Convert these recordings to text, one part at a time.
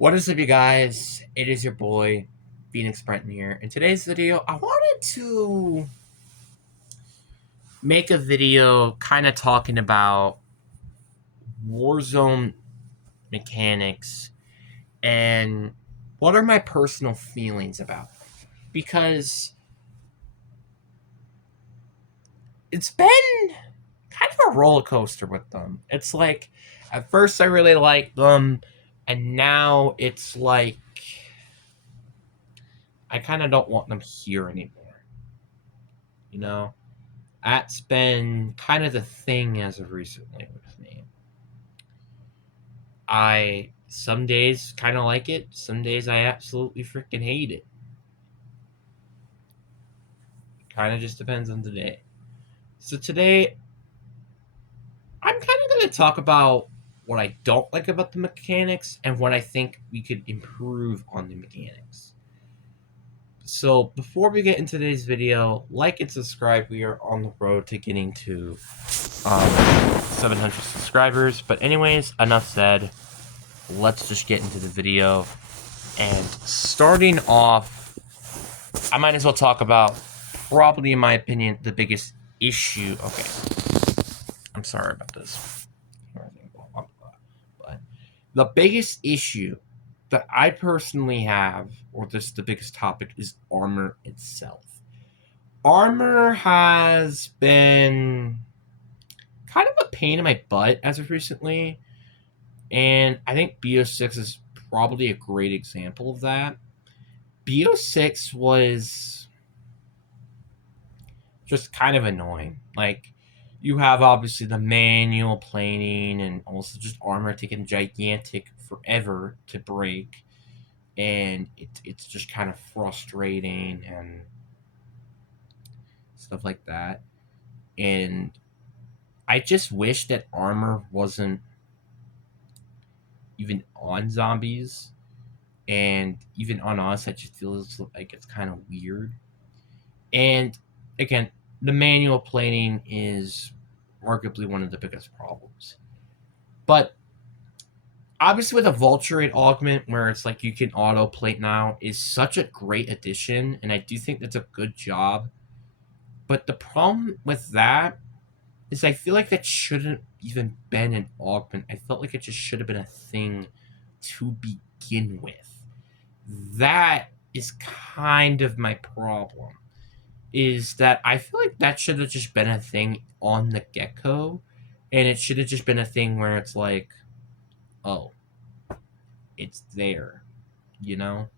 What is up, you guys? It is your boy, Phoenix Brenton here. In today's video, I wanted to make a video kind of talking about Warzone mechanics and what are my personal feelings about it. Because it's been kind of a roller coaster with them. It's like, at first I really liked them, and now it's like, I kind of don't want them here anymore. You know? That's been kind of the thing as of recently with me. I some days kind of like it, some days I absolutely freaking hate it. Kind of just depends on the day. So today, I'm kind of going to talk about what I don't like about the mechanics and what I think we could improve on the mechanics. So before we get into today's video, like and subscribe. We are on the road to getting to 700 subscribers. But anyways, enough said. Let's just get into the video. And starting off, I might as well talk about probably, in my opinion, the biggest issue. Okay, I'm sorry about this. But the biggest issue that I personally have, or just the biggest topic, is armor itself. Armor has been kind of a pain in my butt as of recently, and I think BO6 is probably a great example of that. BO6 was just kind of annoying. Like, you have obviously the manual planing and also just armor taking gigantic forever to break, and it's just kind of frustrating and stuff like that. And I just wish that armor wasn't even on zombies, and even on us, I just feels like it's kind of weird. And again, the manual plating is arguably one of the biggest problems. But obviously, with a vulture rate augment, where it's like you can auto plate now, is such a great addition, and I do think that's a good job. But the problem with that is I feel like that shouldn't even been an augment. I felt like it just should have been a thing to begin with. That is kind of my problem. Is that I feel like that should have just been a thing on the get-go, and it should have just been a thing where it's like, oh, it's there, you know?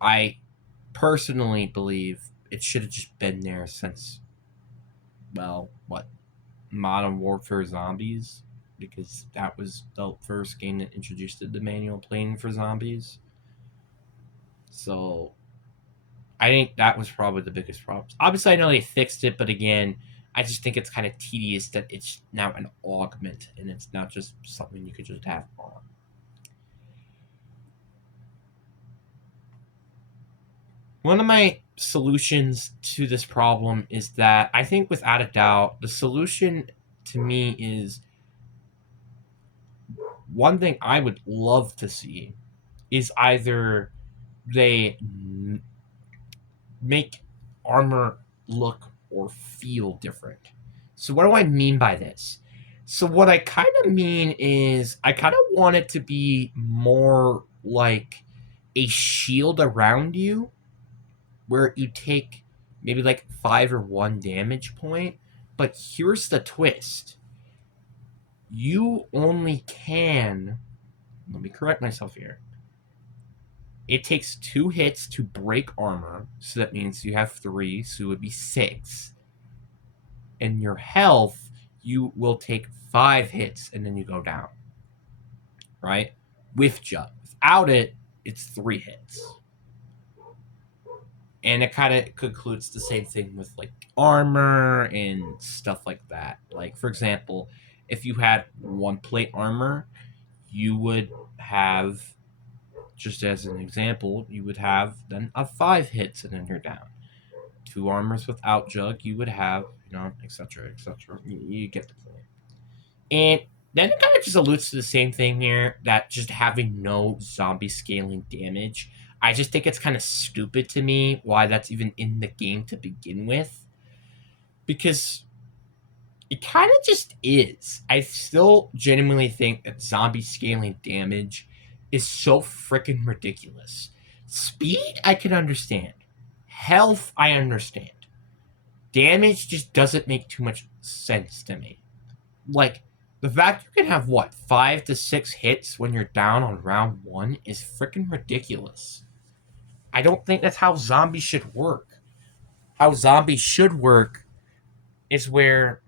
I personally believe it should have just been there since, well, what, Modern Warfare Zombies? Because that was the first game that introduced the manual plating for zombies. So I think that was probably the biggest problem. Obviously, I know they fixed it, but again, I just think it's kind of tedious that it's now an augment and it's not just something you could just have on. One of my solutions to this problem is that I think, without a doubt, the solution to me is one thing I would love to see is either they make armor look or feel different. So, what do I mean by this? So, what I kind of mean is I kind of want it to be more like a shield around you where you take maybe like 5 or 1 damage point. But here's the twist: you only can, let me correct myself here. It takes 2 hits to break armor, so that means you have 3, so it would be 6. And your health, you will take 5 hits and then you go down. Right? With Jug. Without it, it's 3 hits. And it kind of concludes the same thing with like armor and stuff like that. Like, for example, if you had 1 plate armor, you would have, just as an example, you would have then a 5 hits and then you're down. 2 armors without Jug, you would have, etc., etc. You get the point. And Then it kind of just alludes to the same thing here, that just having no zombie scaling damage. I just think it's kind of stupid to me why that's even in the game to begin with, because it kind of just is. I still genuinely think that zombie scaling damage is so freaking ridiculous. Speed, I can understand. Health, I understand. Damage just doesn't make too much sense to me. Like, the fact you can have, what, 5 to 6 hits when you're down on round one is freaking ridiculous. I don't think that's how zombies should work. How zombies should work is where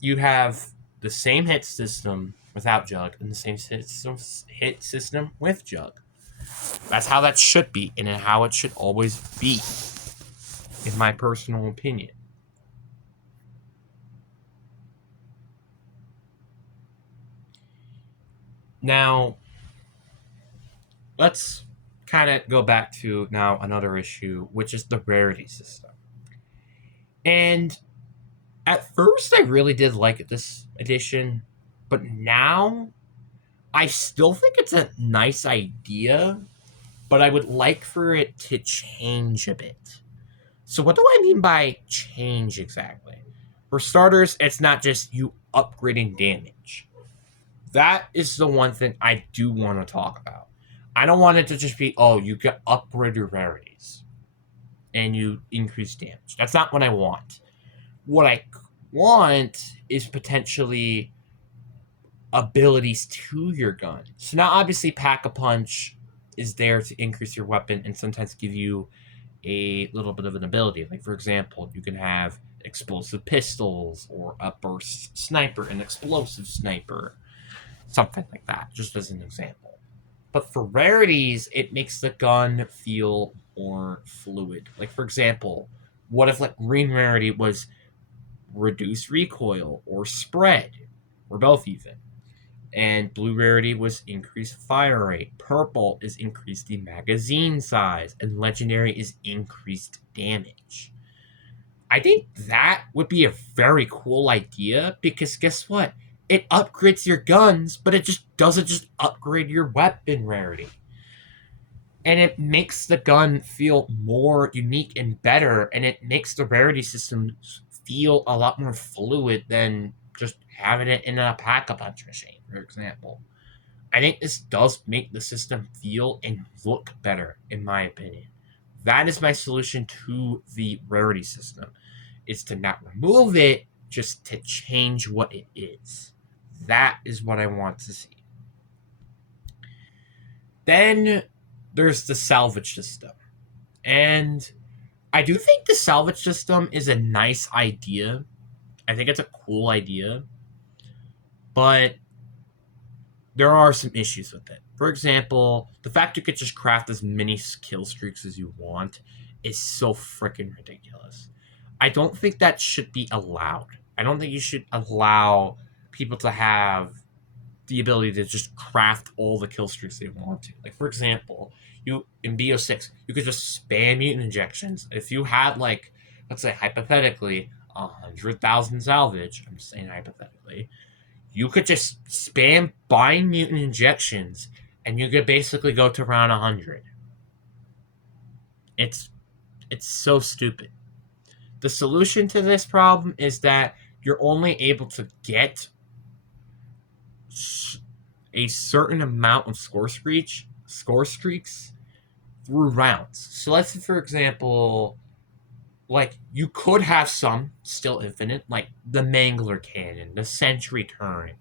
you have the same hit system without Jug and the same hit system with Jug. That's how that should be, and how it should always be, in my personal opinion. Now, let's kind of go back to now another issue, which is the rarity system. And at first, I really did like this edition, but now I still think it's a nice idea, but I would like for it to change a bit. So, what do I mean by change exactly? For starters, it's not just you upgrading damage. That is the one thing I do want to talk about. I don't want it to just be, oh, you get upgrade your rarities and you increase damage. That's not what I want. What I want is potentially abilities to your gun. So now, obviously, Pack-a-Punch is there to increase your weapon and sometimes give you a little bit of an ability. Like, for example, you can have explosive pistols or a burst sniper, an explosive sniper, something like that, just as an example. But for rarities, it makes the gun feel more fluid. Like, for example, what if, like, green rarity was reduced recoil or spread, or both even? And blue rarity was increased fire rate. Purple is increased the magazine size, and legendary is increased damage. I think that would be a very cool idea, because guess what? It upgrades your guns, but it just doesn't just upgrade your weapon rarity. And it makes the gun feel more unique and better, and it makes the rarity system feel a lot more fluid than just having it in a Pack-a-Punch machine, for example. I think this does make the system feel and look better, in my opinion. That is my solution to the rarity system. Is to not remove it, just to change what it is. That is what I want to see. Then there's the salvage system. And I do think the salvage system is a nice idea. I think it's a cool idea. But there are some issues with it. For example, the fact you could just craft as many kill streaks as you want is so freaking ridiculous. I don't think that should be allowed. I don't think you should allow people to have the ability to just craft all the kill streaks they want to. Like, for example, you in BO6, you could just spam mutant injections. If you had, like, let's say hypothetically 100,000 salvage, I'm just saying hypothetically, you could just spam buying mutant injections and you could basically go to round 100. It's so stupid. The solution to this problem is that you're only able to get a certain amount of score streaks through rounds. So let's say, for example, like, you could have some still infinite, like the Mangler Cannon, the Sentry Turn,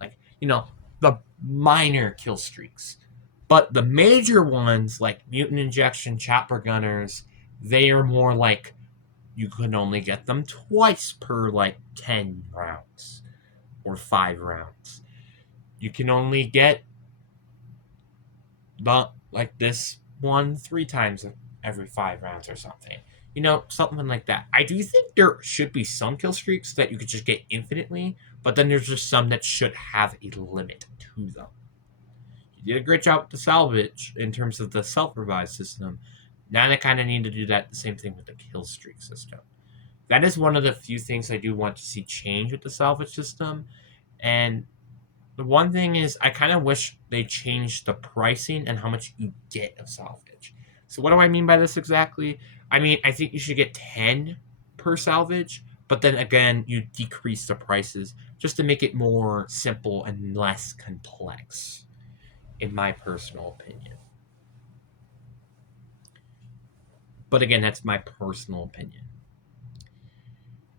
like, the minor kill streaks. But the major ones, like Mutant Injection, Chopper Gunners, they are more like you can only get them twice per, like, 10 rounds or 5 rounds. You can only get like this one 3 times every 5 rounds or something. Something like that. I do think there should be some kill streaks that you could just get infinitely, but then there's just some that should have a limit to them. You did a great job with the salvage in terms of the self-revive system. Now they kind of need to do the same thing with the kill streak system. That is one of the few things I do want to see change with the salvage system. And The one thing is, I kind of wish they changed the pricing and how much you get of salvage. So what do I mean by this exactly? I mean, I think you should get 10 per salvage, but then again, you decrease the prices just to make it more simple and less complex, in my personal opinion. But again, that's my personal opinion.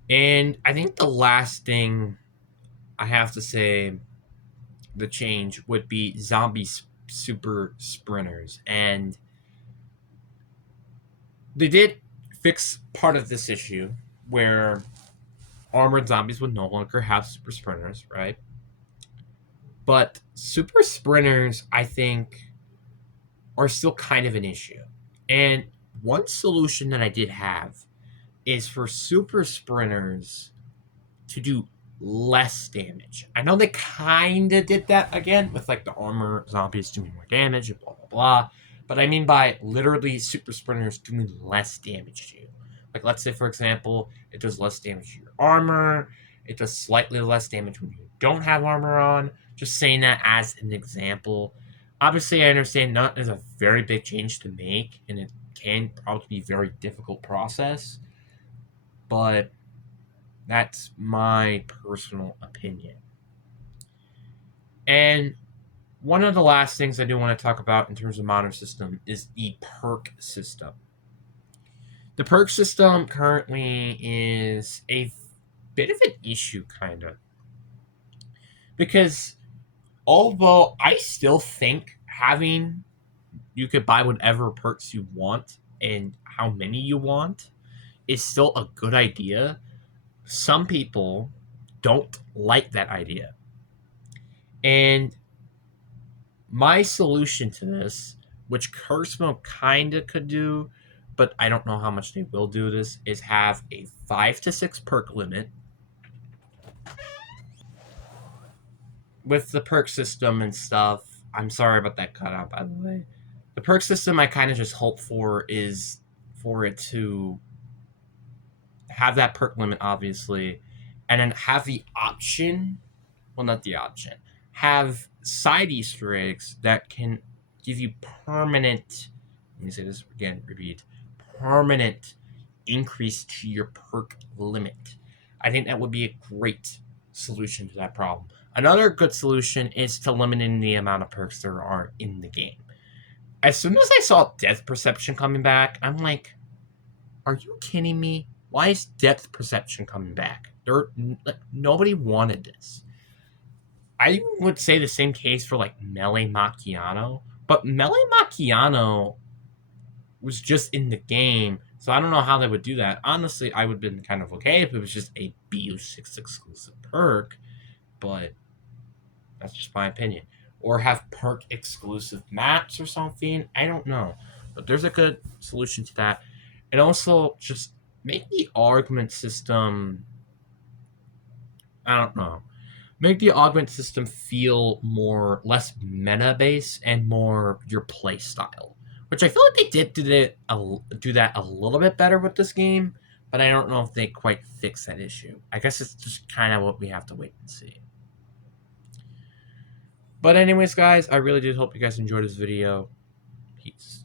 And I think the last thing I have to say, the change would be zombie super sprinters. And they did fix part of this issue where armored zombies would no longer have super sprinters, right? But super sprinters, I think, are still kind of an issue. And one solution that I did have is for super sprinters to do less damage. I know they kind of did that again with like the armor zombies doing more damage and blah blah blah. But I mean by literally super sprinters doing less damage to you. Like let's say for example, it does less damage to your armor. It does slightly less damage when you don't have armor on. Just saying that as an example. Obviously, I understand that is a very big change to make, and it can probably be a very difficult process. But that's my personal opinion. And one of the last things I do want to talk about in terms of modern system is the perk system. The perk system currently is a bit of an issue, kind of. Because although I still think having you could buy whatever perks you want and how many you want is still a good idea, some people don't like that idea. And my solution to this, which Curse Mode kind of could do, but I don't know how much they will do this, is have a 5 to 6 perk limit. With the perk system and stuff, I'm sorry about that cutout, by the way. The perk system I kind of just hope for is for it to have that perk limit, obviously, and then have the option, well, not the option, have side Easter eggs that can give you permanent, let me say this again, repeat, permanent increase to your perk limit. I think that would be a great solution to that problem. Another good solution is to limiting the amount of perks there are in the game. As soon as I saw Depth Perception coming back, I'm like, are you kidding me? Why is Depth Perception coming back? Nobody wanted this. I would say the same case for like Melee Macchiano, but Melee Macchiano was just in the game, so I don't know how they would do that. Honestly, I would have been kind of okay if it was just a BO6 exclusive perk, but that's just my opinion. Or have perk exclusive maps or something. I don't know, but there's a good solution to that. And also just make the augment system, I don't know, make the augment system feel less meta based and more your play style, which I feel like they did do that a little bit better with this game, but I don't know if they quite fix that issue. I guess it's just kind of what we have to wait and see. But anyways, guys, I really did hope you guys enjoyed this video. Peace.